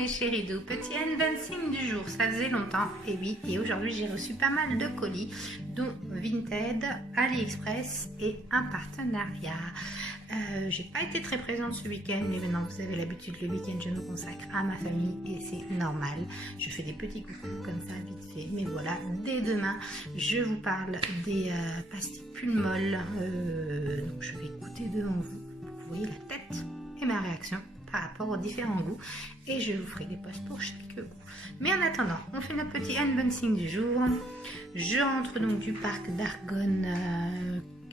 mes chéris doux, petit unboxing du jour, ça faisait longtemps, et oui, et aujourd'hui j'ai reçu pas mal de colis, dont Vinted, AliExpress et un partenariat. J'ai pas été très présente ce week-end, mais maintenant vous avez l'habitude, le week-end je me consacre à ma famille et c'est normal. Je fais des petits coucous comme ça vite fait, mais voilà, dès demain je vous parle des pastilles Pulmol, donc je vais goûter devant vous, vous voyez la tête et ma réaction par rapport aux différents goûts et je vous ferai des posts pour chaque goût. Mais en attendant, on fait notre petit unboxing du jour. Je rentre donc du parc d'Argonne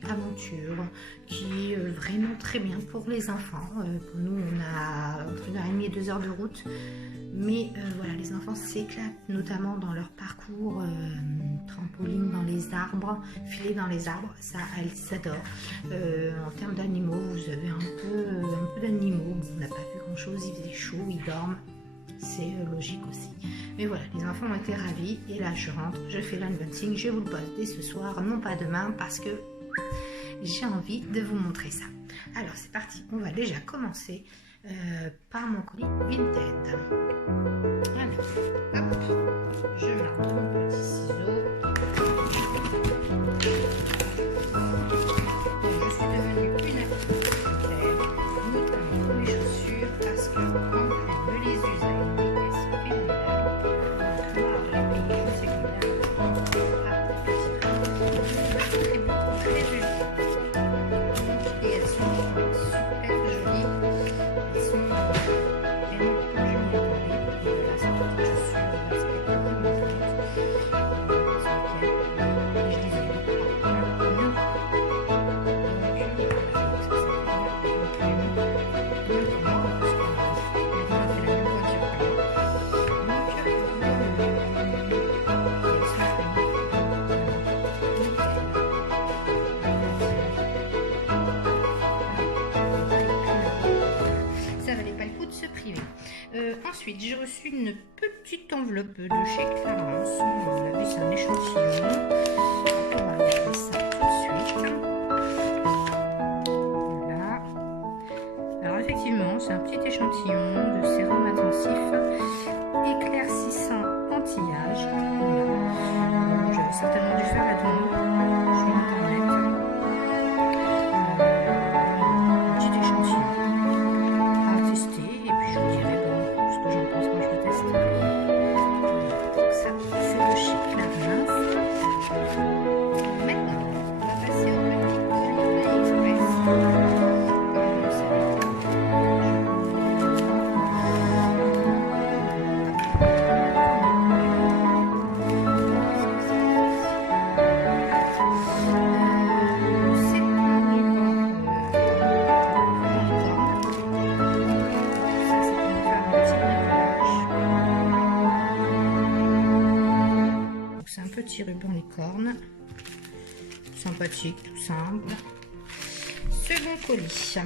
Aventure qui est vraiment très bien pour les enfants. Pour nous, on a entre 1h30 et 2 heures de route. Mais voilà, les enfants s'éclatent notamment dans leur parcours trampoline dans les arbres, filer dans les arbres, ça elles adorent. En termes d'animaux, vous avez un peu d'animaux, on n'a pas vu grand chose, il faisait chaud, ils dorment, c'est logique aussi. Mais voilà, les enfants ont été ravis et là je rentre, je fais l'unboxing, je vous le poste dès ce soir, non pas demain parce que j'ai envie de vous montrer ça. Alors c'est parti, on va déjà commencer par mon colis Vinted. Alors, hop, je monte mon petit ciseau. Donc, je suis devenue une actrice Vinted, notamment pour les chaussures, parce que quand je me les use à une vitesse phénoménale, donc moi, j'ai payé une secondaire à petit train. Très beau, très joli. Et elles sont super jolies. Elles sont vraiment comme je m'y attendais. Et voilà, c'est une petite chaussure, c'était pas vraiment chouette. Et je les ai eu à 1 euro. Ça valait pas le coup de se priver. Ensuite, j'ai reçu une petite enveloppe de chez Clarins. On a vu, c'est un échantillon. On va regarder ça tout de suite. Voilà. Alors effectivement, c'est un petit échantillon de sérum intensif éclaircissant anti-âge. Voilà. J'avais certainement dû faire la demande sur internet. Petit échantillon à tester et puis je vous dirai ce que j'en pense quand je le testerai. Donc ça, c'est de chez Clarins. Maintenant, on va passer au petit colis AliExpress. Comme vous le savez, c'est un petit ruban licorne, sympathique, tout simple. Second colis.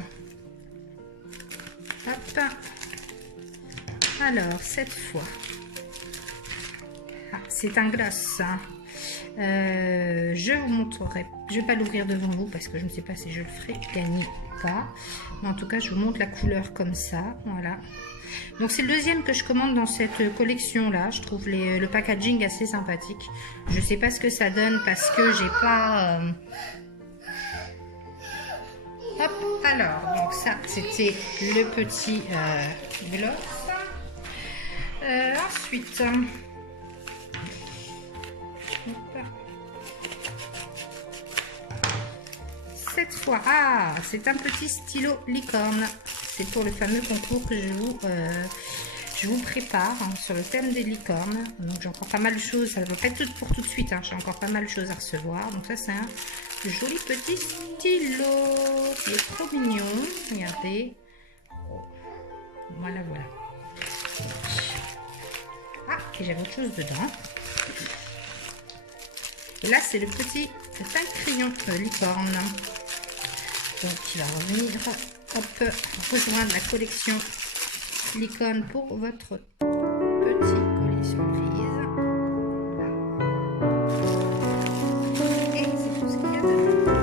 Hop. Alors cette fois, c'est un glace. Je vous montrerai. Je vais pas l'ouvrir devant vous parce que je ne sais pas si je le ferai gagner ou pas. Mais en tout cas, je vous montre la couleur comme ça. Voilà. Donc c'est le deuxième que je commande dans cette collection là. Je trouve le packaging assez sympathique. Je sais pas ce que ça donne parce que j'ai pas hop, alors donc ça c'était le petit gloss. Ensuite hop. Cette fois, c'est un petit stylo licorne. C'est pour le fameux concours que je vous prépare sur le thème des licornes. Donc j'ai encore pas mal de choses. Ça ne va pas être tout pour tout de suite. J'ai encore pas mal de choses à recevoir. Donc ça c'est un joli petit stylo qui est trop mignon. Regardez. Voilà, voilà. Et j'avais autre chose dedans. Et là c'est c'est un crayon licorne. Donc il va revenir, hop, rejoindre la collection licorne pour votre petit colis surprise. Et c'est tout ce qu'il y a dedans.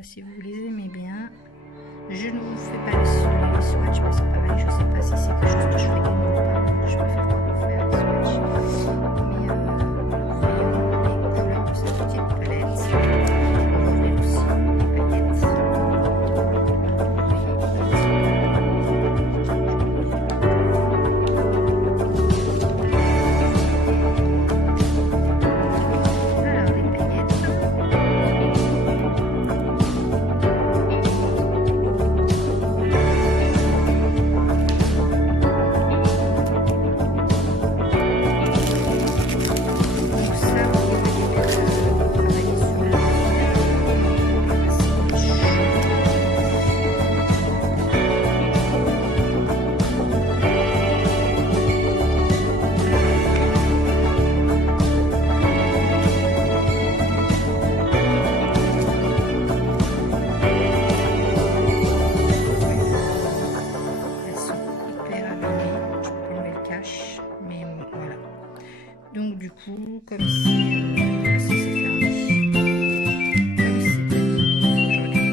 Voilà, si vous les aimez bien. Je ne vous fais pas les swatchs parce que pareil, je ne sais pas si c'est quelque chose que je fais gagner ou pas. Je préfère pas vous faire les swatchs. Mais vous voyez les couleurs de cette petite palette. On va ouvrir aussi les paillettes. Alors les paillettes. Mais voilà. Donc du coup, comme si ça s'est fermé, comme si c'est abîmé, je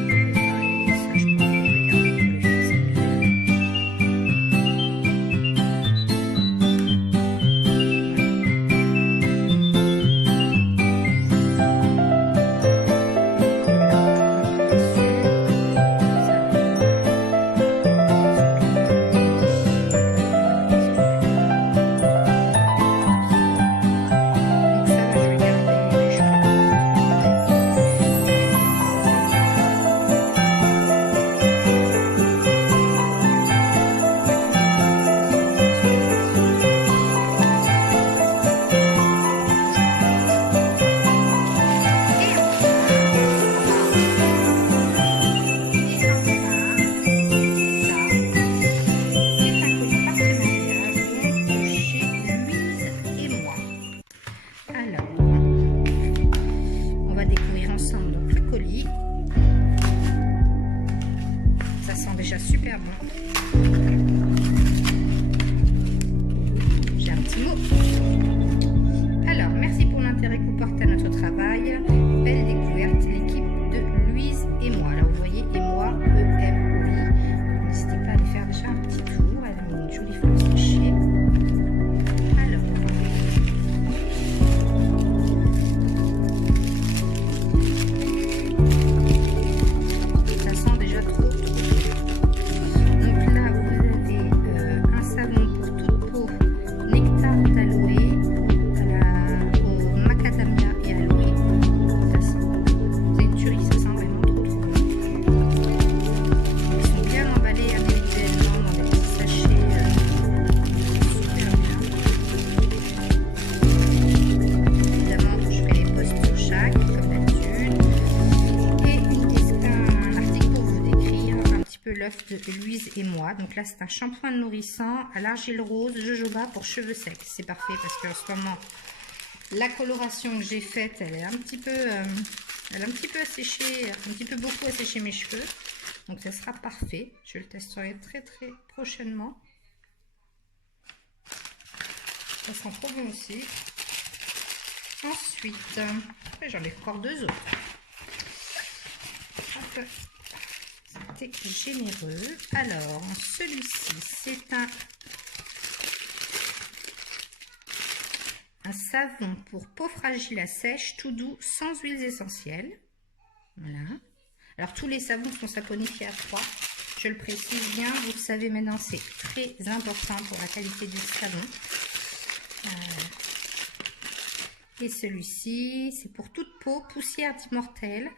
regarde préparer ça, je pense que je vais garder pour les filles déjà super bon. J'ai un petit mot. Alors, merci pour l'intérêt que vous portez à notre travail. Belle découverte, l'équipe de Louise et moi. Alors, vous voyez, et moi, E-M-O-I. N'hésitez pas à aller faire déjà un petit tour. Elle a mis une jolie fleur séchée. Alors, ça sent déjà trop. Donc là, vous avez un savon pour toute peau, nectar d'aloe, au macadamia et aloe. Ça sent, c'est une tuerie, ça sent vraiment trop bon. Ils sont bien emballés individuellement dans des petits sachets, super bien. Évidemment, je fais les posts sur chaque, comme d'habitude. Et un article pour vous décrire un petit peu l'œuf de Louise et moi. Donc là, c'est un shampoing nourrissant à l'argile rose jojoba pour cheveux secs. C'est parfait parce qu'en ce moment, la coloration que j'ai faite, elle est un petit peu, elle a un petit peu asséché, un petit peu beaucoup asséché mes cheveux. Donc ça sera parfait. Je le testerai très très prochainement. Ça sent trop bon aussi. Ensuite, j'en ai encore deux autres. Hop. C'était généreux. Alors, celui-ci, c'est un savon pour peau fragile à sèche, tout doux, sans huiles essentielles. Voilà. Alors, tous les savons sont saponifiés à froid. Je le précise bien, vous le savez maintenant, c'est très important pour la qualité du savon. Et celui-ci, c'est pour toute peau, poussière d'immortel,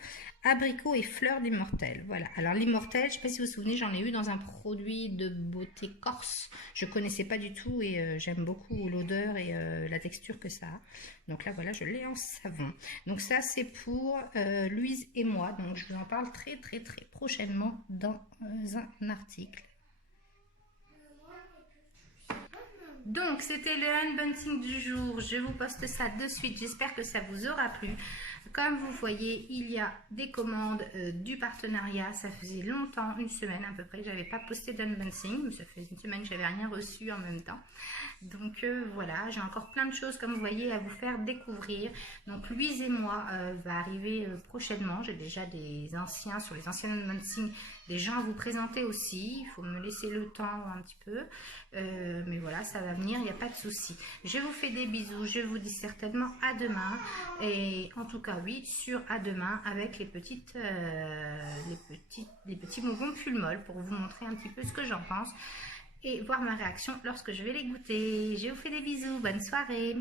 abricot et fleurs d'immortel. Voilà. Alors l'immortel, je ne sais pas si vous vous souvenez, j'en ai eu dans un produit de beauté corse. Je ne connaissais pas du tout et j'aime beaucoup l'odeur et la texture que ça a. Donc là, voilà, je l'ai en savon. Donc ça, c'est pour Louise et moi. Donc je vous en parle très très très prochainement dans un article. Donc, c'était le unboxing du jour. Je vous poste ça de suite. J'espère que ça vous aura plu. Comme vous voyez, il y a des commandes du partenariat. Ça faisait longtemps, une semaine à peu près, que j'avais pas posté d'unboxing. Ça fait une semaine que j'avais rien reçu en même temps. Donc voilà, j'ai encore plein de choses comme vous voyez à vous faire découvrir. Donc Louise et moi va arriver prochainement. J'ai déjà des anciens, sur les anciens unboxing, des gens à vous présenter aussi. Il faut me laisser le temps un petit peu. Mais voilà, ça va venir, il n'y a pas de souci. Je vous fais des bisous, je vous dis certainement à demain. Et en tout cas, oui, sur à demain avec les petits bonbons Pulmol pour vous montrer un petit peu ce que j'en pense et voir ma réaction lorsque je vais les goûter. Je vous fais des bisous, bonne soirée.